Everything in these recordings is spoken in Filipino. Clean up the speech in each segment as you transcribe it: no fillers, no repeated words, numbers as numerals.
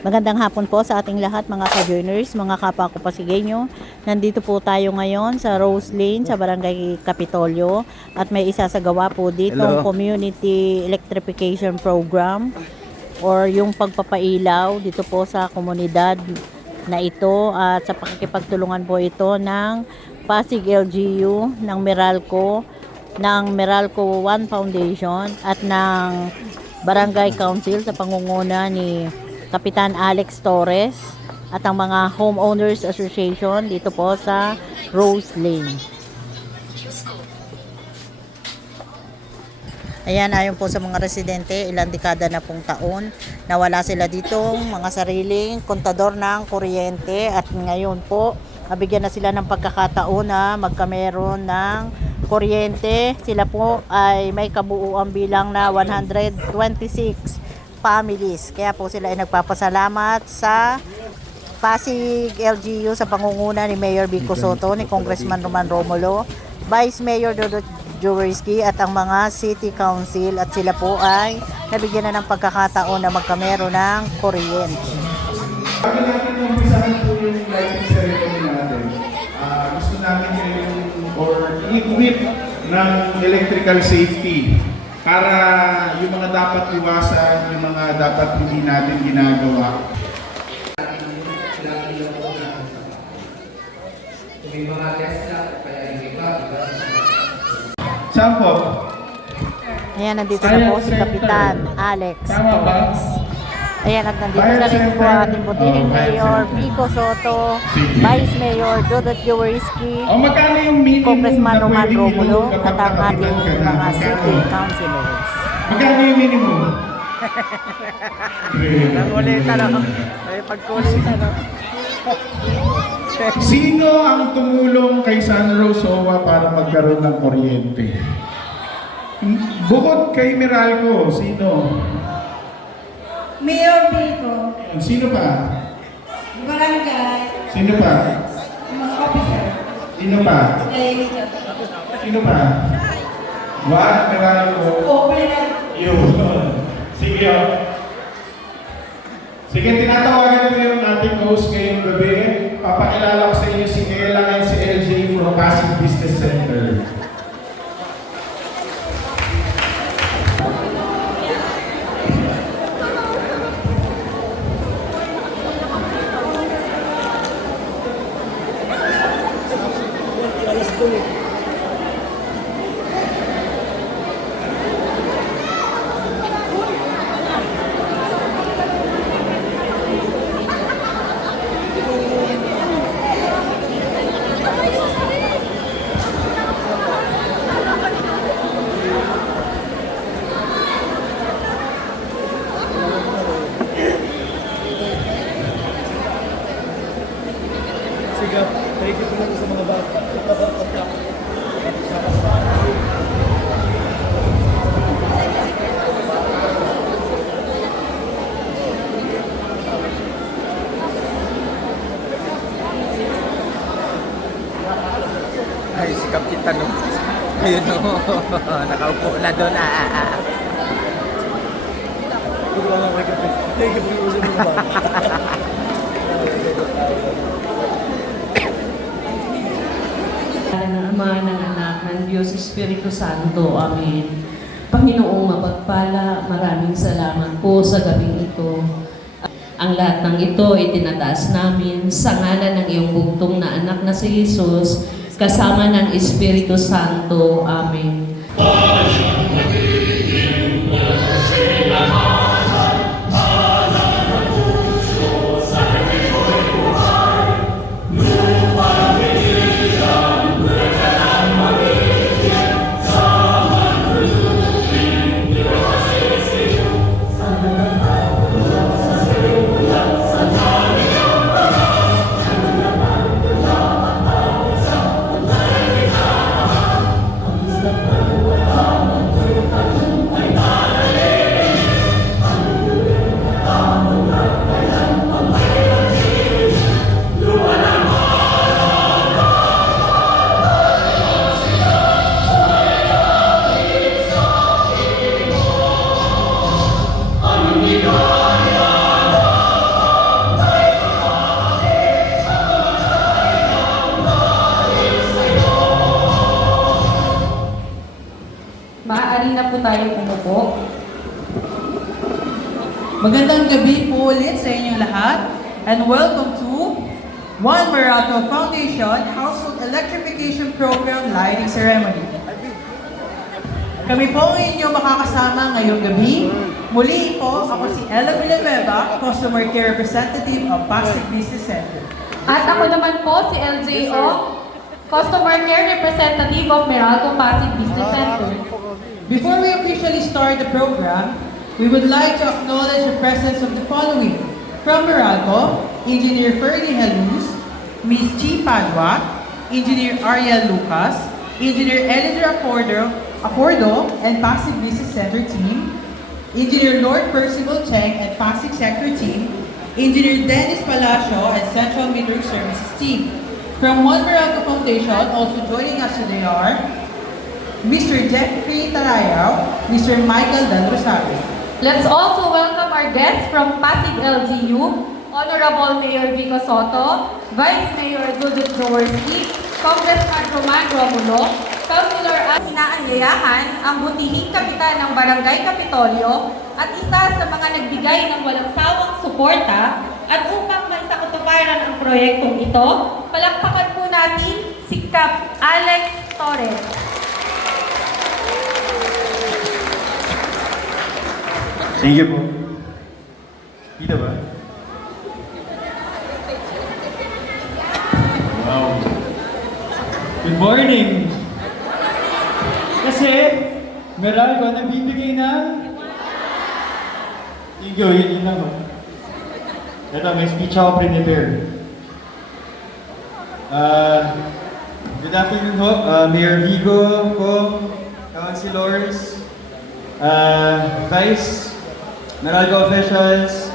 Magandang hapon po sa ating lahat mga ka-joiners, mga kapwa ko Pasigueño. Nandito po tayo ngayon sa Rose Lane sa Barangay Kapitolyo at may isasagawa po dito community electrification program or yung pagpapailaw dito po sa komunidad na ito at sa pakikipagtulungan po ito ng Pasig LGU, ng Meralco One Foundation at ng Barangay Council sa pangunguna ni Kapitan Alex Torres at ang mga Homeowners Association dito po sa Rose Lane. Ayan, ayon po sa mga residente, ilang dekada na pong taon na wala sila ditong mga sariling kontador ng kuryente at ngayon po nabigyan na sila ng pagkakataon na magkameron ng kuryente. Sila po ay may kabuuan bilang na 126 families. Kaya po sila ay nagpapasalamat sa Pasig LGU sa pangunguna ni Mayor Vico Soto, ni Congressman Roman Romulo, Vice Mayor Dodot Jaworski at ang mga City Council at sila po ay nabigyan na ng pagkakataon na magkamero ng kuryente. Bago natin umpisahan po yung lighting ceremony natin, gusto namin yung i-equip ng electrical safety para yung mga dapat iwasan, yung mga dapat hindi natin ginagawa. May mga test na, kaya yung iba. Saan po? Ayan, nandito na po si Kapitan Alex Torres. Ayan, at nandito na rin po ating butihing Mayor Vico Soto, Vice Mayor Dodot Jaworski, Magkano yung minimum Congressman na Roman pwedeng Romulo ilog at ang kapag ating kapitan ka na? mga City Councilors. Magkano yung minimum? Nangulitan ako. Ay, pagkulitan ako. Sino ang tumulong kay Sunrose Sowa para magkaroon ng kuryente? Bukod kay Meralco, sino? Mayor Vico, Sino pa? barangay, Sino pa? mga officer, Sino pa? Sino pa? What? Meralco? open Yun. Sige, oh. Sige, tinatawagan ko yung ating host ngayong gabi. Papakilala ko sa inyo si Ella and si LJ from Pasig Business Center. Sige, thank you po lang sa mga bata. Ay, si Kapitan no. Ayun no. Nakaupo na doon. Good one lang kay Kapit. Thank you po lang sa mga bata. Ng Ama, ng Anak, ng Diyos, Espiritu Santo. Amen. Panginoong mapagpala, maraming salamat po sa gabing ito. Ang lahat ng ito ay tinataas namin sa ngalan ng iyong bugtong na anak na si Jesus, kasama ng Espiritu Santo. Amen. Maaari na po tayong umupo. Magandang gabi po ulit sa inyong lahat and welcome to One Marato Foundation Household Electrification Program Lighting Ceremony. Kami po ang inyong makakasama ngayong gabi. Muli po, ako si Ella Villanueva, Customer Care Representative of Pasig Business Center. At ako naman po si LJO, Customer Care Representative of Meralco Pasig Business Center. Before we officially start the program, we would like to acknowledge the presence of the following. From Meralco, Engineer Ferdy Haluz, Ms. G. Padua, Engineer Ariel Lucas, Engineer Elidor Acordo and Pasig Business Center team, Engineer Lord Percival Cheng and Pasig Sector team, Engineer Dennis Palacio and Central Metering Services team. From One Meralco Foundation, also joining us today are Mr. Jeffrey Tarayaw, Mr. Michael Del Rosario. Let's also welcome our guests from Pasig LGU, Honorable Mayor Vico Soto, Vice Mayor Judith Jaworski, Congressman Roman Romulo, Councilor at inaanyayahan ang butihing kapitan ng Barangay Kapitolyo at isa sa mga nagbigay ng walang sawang suporta at upang maisakatuparan ang proyektong ito, palakpakan po natin si Cap Alex Torres. Thank you po. Dito ba? Wow. Good morning! Kasi, Meralco nagbibigay ng... Thank you, yun lang ho. Ito, may speech ako prepare. Good afternoon ho, Mayor Vigo po, councilors, Vice, Meralco officials,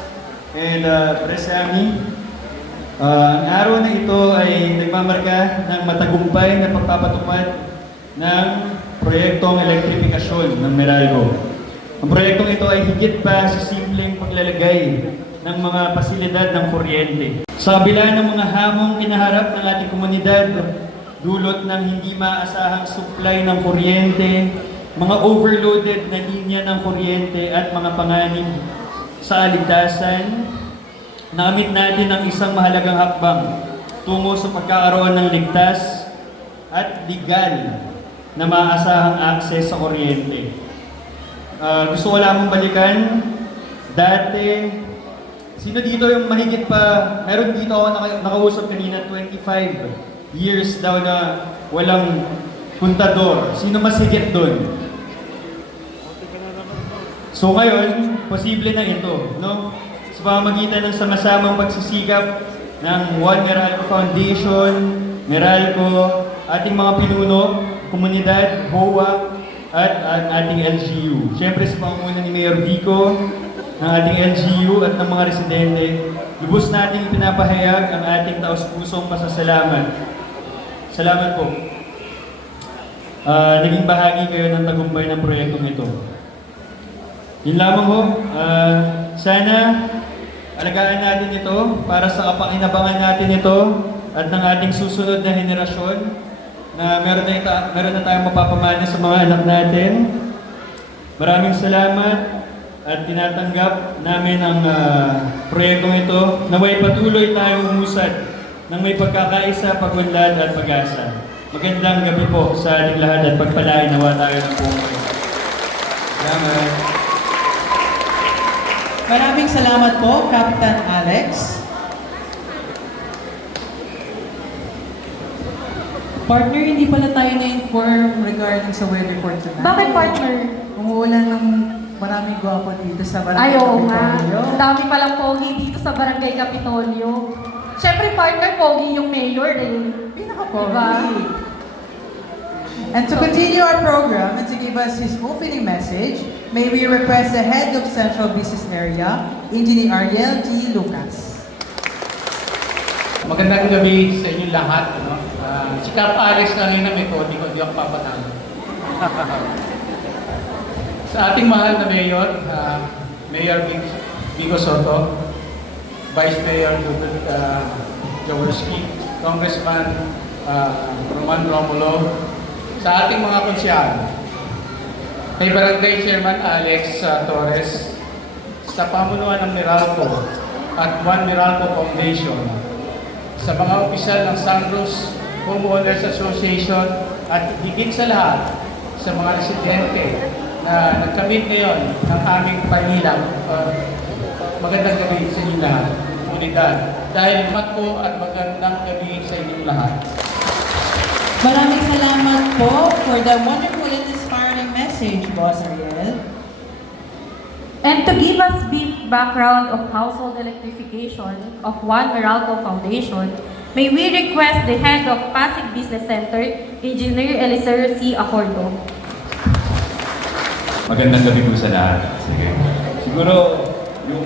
and Press Ami. Ang araw na ito ay nagmamarka ng matagumpay na pagpapatupad ng proyektong elektrifikasyon ng Meralco. Ang proyektong ito ay higit pa sa simpleng paglalagay ng mga pasilidad ng kuryente. Sa kabila ng mga hamong kinaharap ng ating komunidad, dulot ng hindi maasahang supply ng kuryente, mga overloaded na linya ng kuryente at mga panganib sa aligtasan, namit natin ang isang mahalagang hakbang tungo sa pagkakaroon ng ligtas at legal na maasahang access sa kuryente. Gusto ko lamang balikan, dati, sino dito yung mahigit pa, meron dito ako nakausap kanina, 25 years daw na walang kontador. Sino mas higit doon? So ngayon, posible na ito, no? Sa pamamagitan ng sama-samang pagsisikap ng One Meralco Foundation, Meralco, ating mga pinuno, komunidad, HOA, at ating LGU. Siyempre sa pangunguna ni Mayor Vico, ng ating LGU at ng mga residente, lubos nating pinapahayag ang ating taos-pusong pasasalamat. Salamat po. Naging bahagi kayo ng tagumpay ng proyektong ito. Yun lamang ho, sana alagaan natin ito para sa kapakinabangan natin ito at ng ating susunod na henerasyon na meron na tayong mapapamana sa mga anak natin. Maraming salamat at tinatanggap namin ang proyektong ito. Naway patuloy tayong umusad ng may pagkakaisa, pag-unlad at pag-asa. Magandang gabi po sa ating lahat at pagpalain nawa tayo ng buong kayo. Salamat. Maraming salamat po, Captain Alex. Partner, hindi pala tayo na-inform regarding sa weather for tonight. Bakit, partner? Umuulan ng maraming gwapo dito sa Barangay Ay, oo nga. Kapitolyo. Ang dami palang pogi dito sa Barangay Kapitolyo. Siyempre, partner, pogi yung mayor eh. Pinaka-pogi. Diba? And to continue our program and to give us his opening message, may we request the Head of Central Business Area, Engineer Ariel G. Lucas. Magandang gabi sa inyong lahat. No? Si Cap Alex na ngayon na may kodi ko, di ako papatalo. Sa ating mahal na Mayor, Mayor Vico Soto, Vice Mayor Judith Jaworski, Congressman Roman Romulo, sa ating mga konsyal, kay Barangay Chairman Alex Torres, sa pamunuan ng Meralco at One Meralco Foundation, sa mga opisyal ng Sangros Homeowners Association at higit sa lahat sa mga residente na nagkamit ngayon ng aming pahilang. Magandang gabi sa inyo lahat, komunidad. Dahil mat po at magandang gabi sa inyo lahat. Maraming salamat po for the wonderful and inspiring message, Boss Ariel. And to give us brief background of household electrification of One Meralco Foundation, may we request the head of Pasig Business Center, Engineer Elicer C. Acordo. Magandang gabi po sa lahat. Sige. Siguro, yung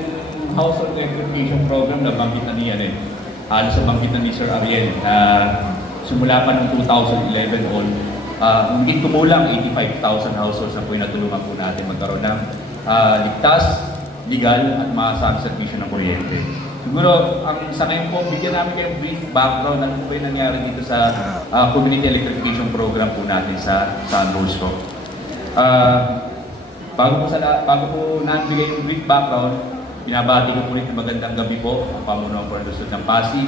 household electrification program na banggit na niya halos sa banggit na ni Sir Ariel na simula pa noong 2011 on, hindi kumulang 85,000 households na po yung natulungan po natin magkaroon ng ligtas, legal at maasang servisyo ng kuryente. Siguro, sa ngayon po, bigyan namin kayo brief background ano po yung nangyari dito sa community electrification program po natin sa San Rosco. Bago po nabigay yung brief background, binabati ko po rin magandang gabi po ang pamunuan po ng Pasig.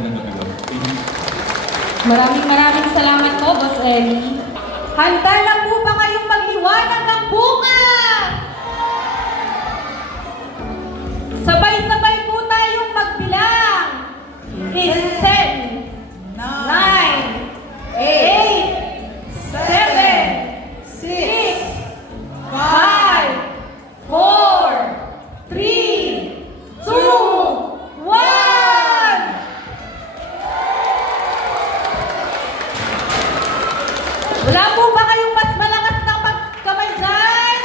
Magandang gabi po. Maraming salamat po, Boss Eli. Handa na po ba kayong maghiwanag ng bukas? Sabay-sabay po tayong magbilang. In 10, 9, 8, 7, 6, 5, 4, 3, 2, 1! Wala po ba kayong mas malakas na pagkamay dyan?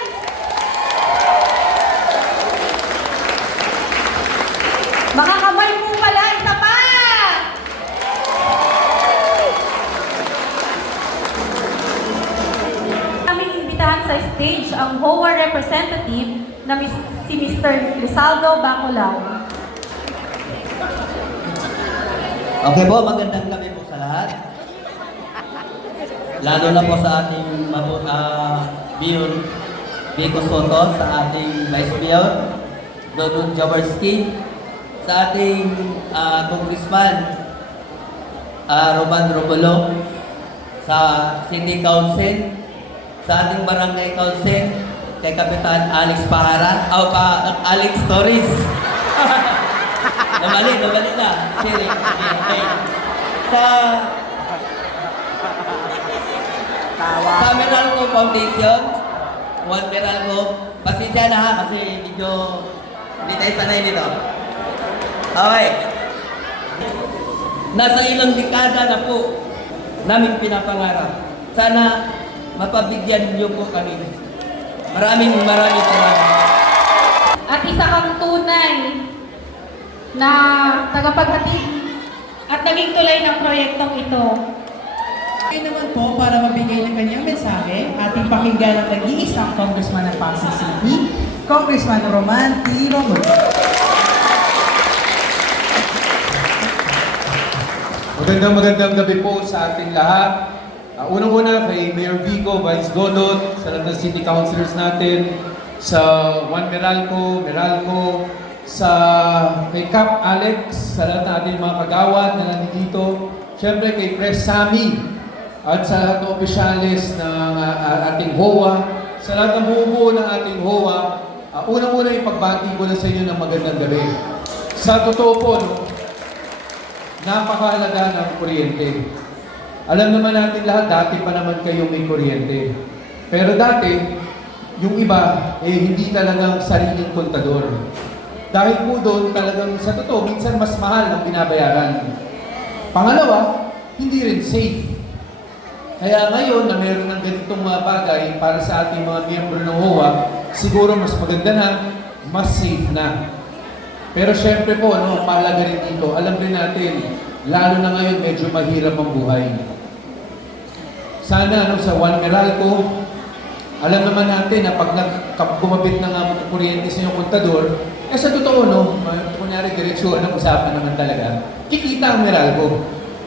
Makakamay po pala, isa pa! Aming imbitahan sa stage ang HOA representative na si Mr. Rizaldo Bacolao. Okay po, magandang gabi po sa lahat. Lalo na po sa ating Mayor Vico Soto, sa ating Vice Mayor Dodon Jaworski, sa ating Congressman Roman Romulo, sa City Council, sa ating Barangay Council, kay Kapitan Alex Pahara, Alex Torres. Namali na. Siri. Okay. Sa Meralco Foundation, One Meralco, pasensya na ha kasi medyo hindi tayo sanay nito. Okay. Nasa ilang dekada na po namin pinapangarap. Sana mapabigyan niyo po kami. Maraming salamat. At isa kang tunay na tagapaghatid at naging tulay ng proyektong ito. Ngayon naman po, para mabigay ng kanyang mensahe, ating pakinggan ang nag-iisang Congressman ng Pasig City, Congressman Roman T. Romulo. Magandang gabi po sa ating lahat. Unang-una kay Mayor Vico, Vice Godot, sa lahat ng City Councilors natin, sa One Meralco, kay Cap Alex, sa lahat ng ating mga kagawad na nandito, siyempre kay Pres Sammy, at sa lahat ng opisyalis ng ating HOA, sa lahat ng buo ng ating HOA, unang-una ipagbati ko na sa inyo ng magandang gabi. Sa totoo po, napakahalaga ng kuryente. Alam naman natin lahat, dati pa naman kayo may kuryente. Pero dati, yung iba, hindi talagang sariling kontador. Dahil po doon, talagang sa totoo, minsan mas mahal ang binabayaran. Pangalawa, hindi rin safe. Kaya ngayon na meron ng ganitong mga bagay para sa ating mga miyembro ng HOA, siguro mas maganda na, mas safe na. Pero syempre po, mahalaga rin dito, alam rin natin, lalo na ngayon medyo mahirap ang buhay. Sana sa One Meralco, alam naman natin na pag gumabit ng kuryente sa inyong kontador, sa totoo, kunyari diretsyo, usapan naman talaga, kikita ang Meralco.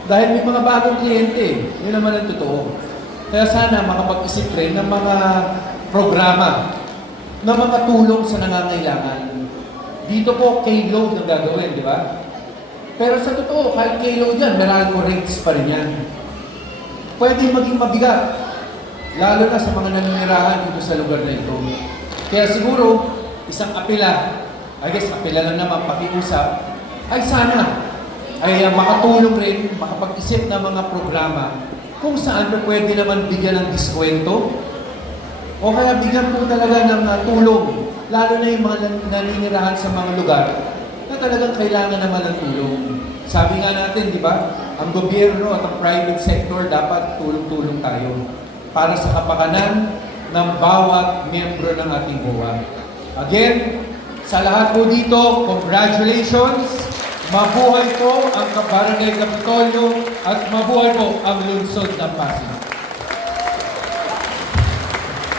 Dahil may mga bagong kliyente, yun naman ang totoo. Kaya sana makapag-isip rin ng mga programa na makatulong sa nangangailangan. Dito po, K-load ang gagawin, di ba? Pero sa totoo, kahit K-load yan, Meralco rates pa rin yan. Pwede maging mabigat, lalo na sa mga naninirahan dito sa lugar na ito. Kaya siguro, isang apela, I guess apela lang naman, pakiusap, ay sana ay makatulong rin, makapag-isip ng mga programa kung saan po pwede naman bigyan ng diskwento o kaya bigyan po talaga ng tulong, lalo na yung mga naninirahan sa mga lugar na talagang kailangan naman ng tulong. Sabi nga natin, di ba, ang gobyerno at ang private sector dapat tulong-tulong tayo para sa kapakanan ng bawat miyembro ng ating BOA. Again, sa lahat po dito, congratulations! Mabuhay po ang Barangay Kapitolyo at mabuhay po ang lungsod ng Pasig.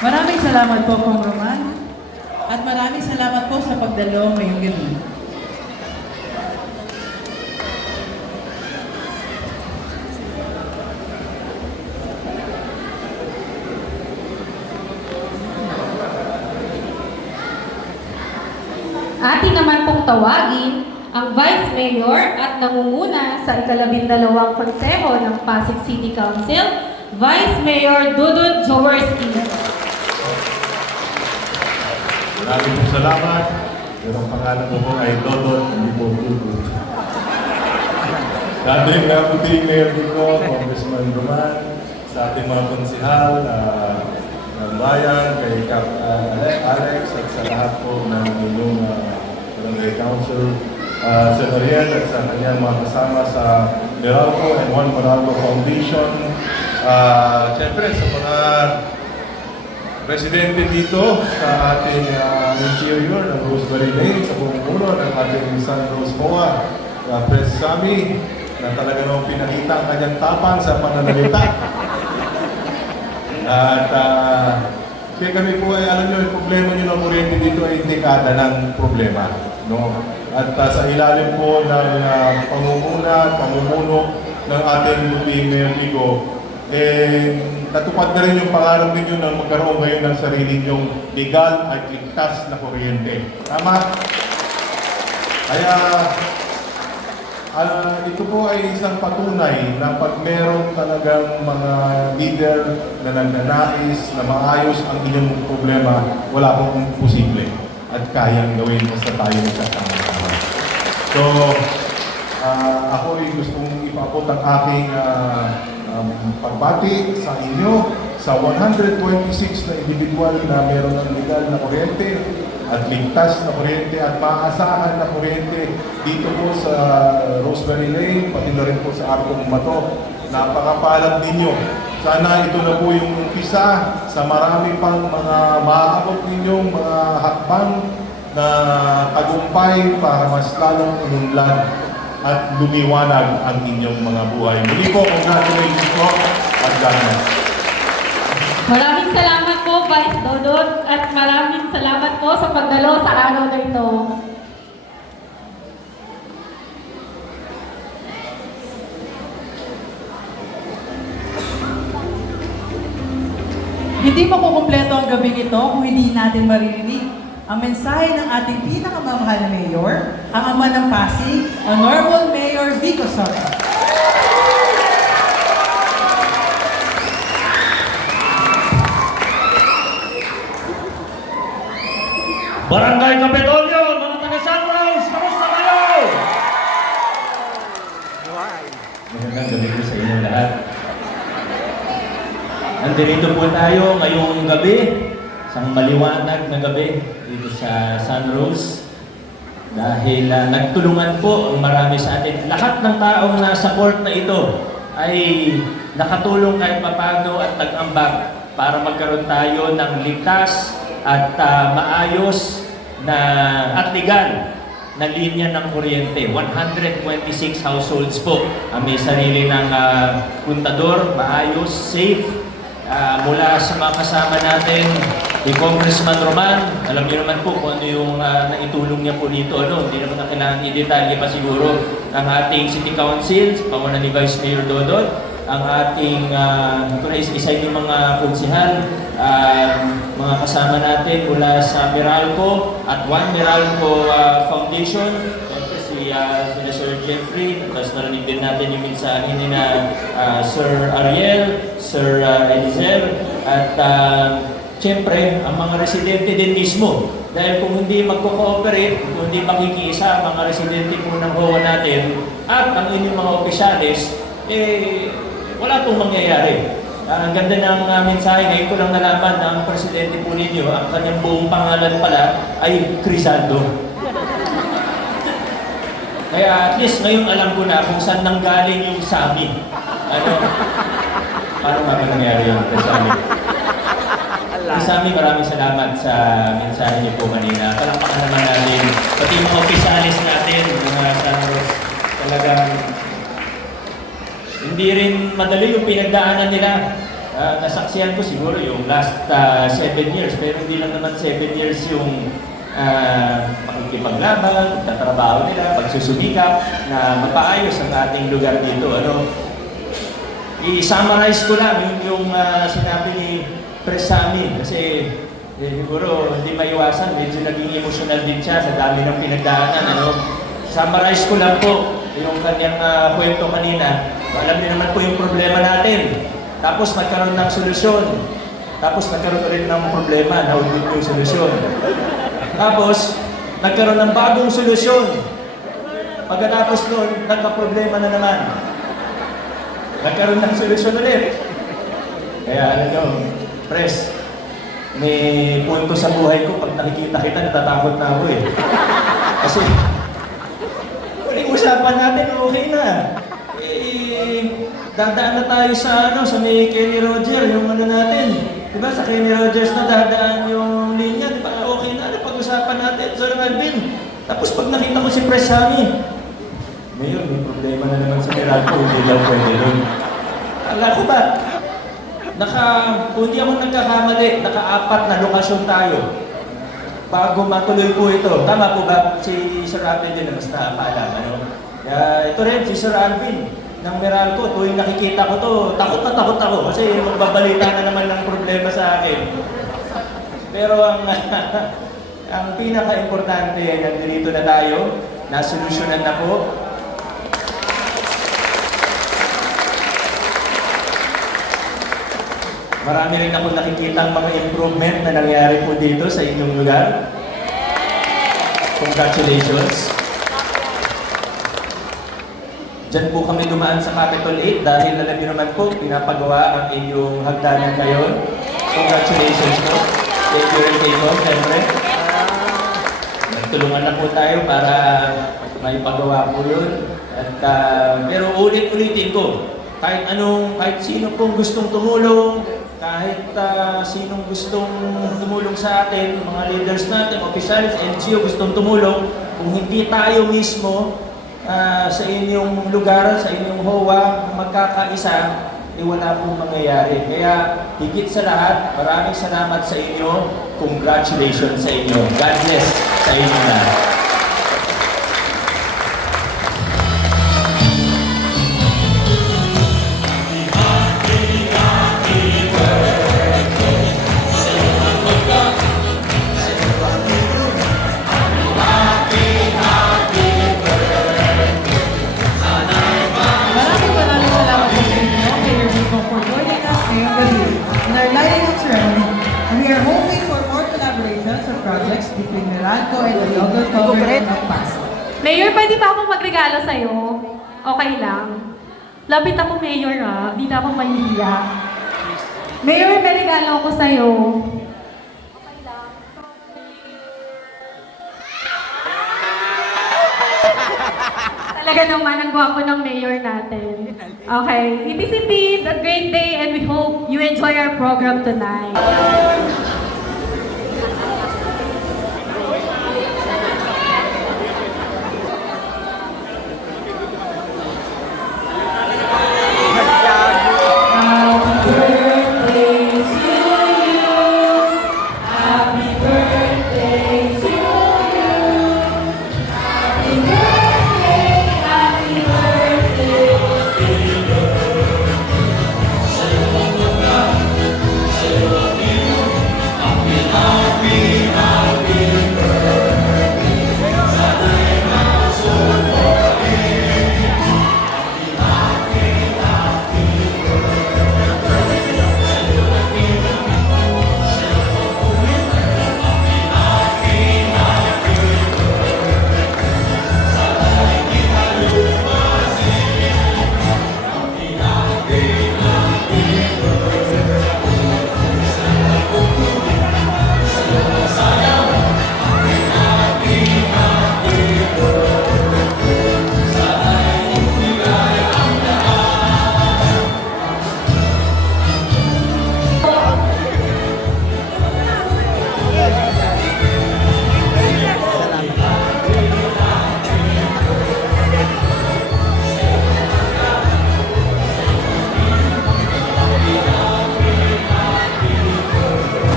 Maraming salamat po, Kong Roman. At maraming salamat po sa pagdalo ngayong gabi. Atin naman pong tawagin ang Vice Mayor at nangunguna sa ika-12 konseho ng Pasig City Council, Vice Mayor Dudut Jaworski. Maraming pong salamat. Pero ang pangalan ko po ay Dodot, hindi po Dudut. Sa ating puting mayor dito, Congressman Roman, sa ating mga konsihal ng bayan, kay Cap Alex, at sa lahat po ng inyong Barangay Council, sa Noriel at sa kanyang mga kasama sa Meralco and One Meralco Foundation. Siyempre sa mga residente dito sa ating interior ng Rosemary Lane, sa pumupuno ng ating San Rose MOA, Pres Sammy, na talaga nung pinakita ang kanyang tapang sa pananalita. At kaya kami po ay, alam nyo, yung problema nyo ng kuryente dito ay dekada ng problema. No? At sa ilalim po ng pamumuno ng ating Lupi Mayor Ligo, natupad na rin yung pangarap ninyo na magkaroon ngayon ng sarili nyong legal at ligtas na kuryente. Tama? Kaya, ito po ay isang patunay na pag meron talagang mga leader na nagnanais na maayos ang inyong problema, wala pong posible at kayang gawin basta tayo nagsasama-sama. So, ako ay gustong ipapot ang aking pagbati sa inyo sa 126 na individual na meron ng legal na kuryente at ligtas na kuryente at maaasahan na kuryente dito po sa Rosemary Lane, pati na rin po sa Arcong Mato. Napakapalad ninyo. Sana ito na po yung umpisa sa marami pang mga maaabot ninyong mga hakbang na tagumpay para mas lalong umunlad at lumiwanag ang inyong mga buhay. Muli po, congratulations po at God bless. Maraming salamat po, Vice Dodot, at maraming salamat po sa pagdalo sa araw na ito. Hindi makukumpleto ang gabing ito kung hindi natin maririnig ang mensahe ng ating pinakamamahal na mayor, ang ama ng Pasig, Honorable Mayor Vico Soto. Barangay Kapitolyo, mga taga-San Rose, kamusta kayo? Magandang gabi po sa inyo lahat. Nandito po tayo ngayong gabi, isang maliwanag na gabi dito sa San Rose. Dahil nagtulungan po ang marami sa atin. Lahat ng taong nasa court na ito ay nakatulong kahit papano at nag-ambag para magkaroon tayo ng ligtas at maayos na at legal na linya ng kuryente. 126 households po ang may sarili ng kontador, maayos, safe. Mula sa mga kasama natin, ni Congressman Roman, alam niyo naman po kung ano yung naitulong niya po dito. Ano? Hindi naman na kailangan i-detalye pa siguro ang ating City Council, pamunan ni Vice Mayor Dodot, ang ating isa yung mga konsihal, mga mga kasama natin mula sa Meralco at One Meralco Foundation. Siyempre si Sir Jeffrey, tapos narinig din natin yung mensahe ni na Sir Ariel, Sir Elizer, at siyempre ang mga residente din mismo. Dahil kung hindi magko-cooperate, kung hindi makikiisa ang mga residente po ng HOA natin at ang inyong mga opisyalis, wala pong mangyayari. Ang ganda ng mensahe, ngayon ko lang nalaman na ang presidente po ninyo, ang kanyang buong pangalan pala ay Crisaldo. Kaya at least ngayon alam ko na kung saan nanggaling yung Sami. Paano nga ba nangyari yung Sami? Sami, maraming salamat sa mensahe niyo po kanina. Palakpakan naman natin, pati mga opisyalis natin, mga Sanros, talagang hindi rin madali yung pinagdaanan nila. Nasaksihan ko siguro yung last 7 years, pero hindi lang naman 7 years yung pakikipaglaban, tatrabaho nila, pagsusumikap na mapaayos ang ating lugar dito. I-summarize ko lang yung sinabi ni Pres Sami, kasi siguro hindi maiwasan, medyo naging emotional din siya sa dami ng pinagdaanan. Summarize ko lang po yung kanyang kwento kanina. Alam niyo naman po yung problema natin. Tapos nagkaroon ng solusyon. Tapos nagkaroon rin ng problema, naudot yung solusyon. Tapos nagkaroon ng bagong solusyon. Pagkatapos noon, nagka-problema na naman. Nagkaroon ng solusyon ulit. Kaya Pres, may punto sa buhay ko, pag nakikita kita, natatakot na ako eh. Kasi, kung usapan natin, okay na. Dadaan na tayo sa may Kenny Roger, yung natin. Diba, sa Kenny Rogers na dadaan yung linya, diba, okay na, pag-usapan natin. So, Alvin, tapos pag nakita ko si Pres Sami, ngayon, may problema na naman sa Meralco, hindi daw pwede nun. Akala ko ba, kung hindi ako nagkakamali, naka-4 na lokasyon tayo bago matuloy po ito. Tama po ba? Si Sir Alvin din na mas nakakaalam. Ito rin, si Sir Alvin ng Meralco, tuwing nakikita ko to, takot na takot ako kasi magbabalita na naman ng problema sa akin. Pero ang pinaka-importante, nandito na tayo, nasolusyonan na po. Marami rin ako nakikita mga improvement na nangyari po dito sa inyong lugar. Congratulations. Diyan po kami dumaan sa Capitol 8 dahil alam niyo naman po, pinapagawa ang inyong hagdanan ngayon. Congratulations po. Thank you rin kayo, siyempre. Nagtulungan na po tayo para may pagawa po yun. At, pero ulit-ulitin ko, kahit sino pong gustong tumulong, kahit sinong gustong tumulong sa atin, mga leaders natin, officials, NGO gustong tumulong, kung hindi tayo mismo sa inyong lugar, sa inyong HOA, magkakaisa, wala pong mangyayari. Kaya higit sa lahat, maraming salamat sa inyo. Congratulations sa inyo. God bless sa inyo lahat. Between Meralco and the local government of Pasig. Mayor, pwede ba akong magregalo sa'yo? Okay lang. Lapit ako, Mayor, Di na ako mahihiya. Mayor, may regalo ako sa'yo. Okay lang. Talaga naman, ang gwapo ng Mayor natin. Okay. It is indeed a great day and we hope you enjoy our program tonight.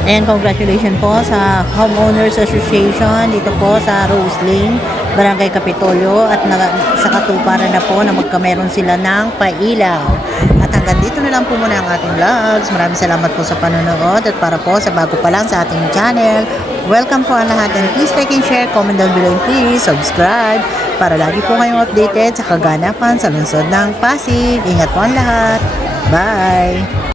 And congratulations po sa Homeowners Association dito po sa Rose Lane, Barangay Kapitolyo, at sa katuparan na po na magkameron sila ng pailaw. At hanggang dito na lang po muna ang ating vlogs. Maraming salamat po sa panonood, at para po sa bago pa lang sa ating channel, welcome po ang lahat, and please like and share, comment down below, and please subscribe para lagi po kayong updated sa kaganapan sa lungsod ng Pasig. Ingat po ang lahat. Bye!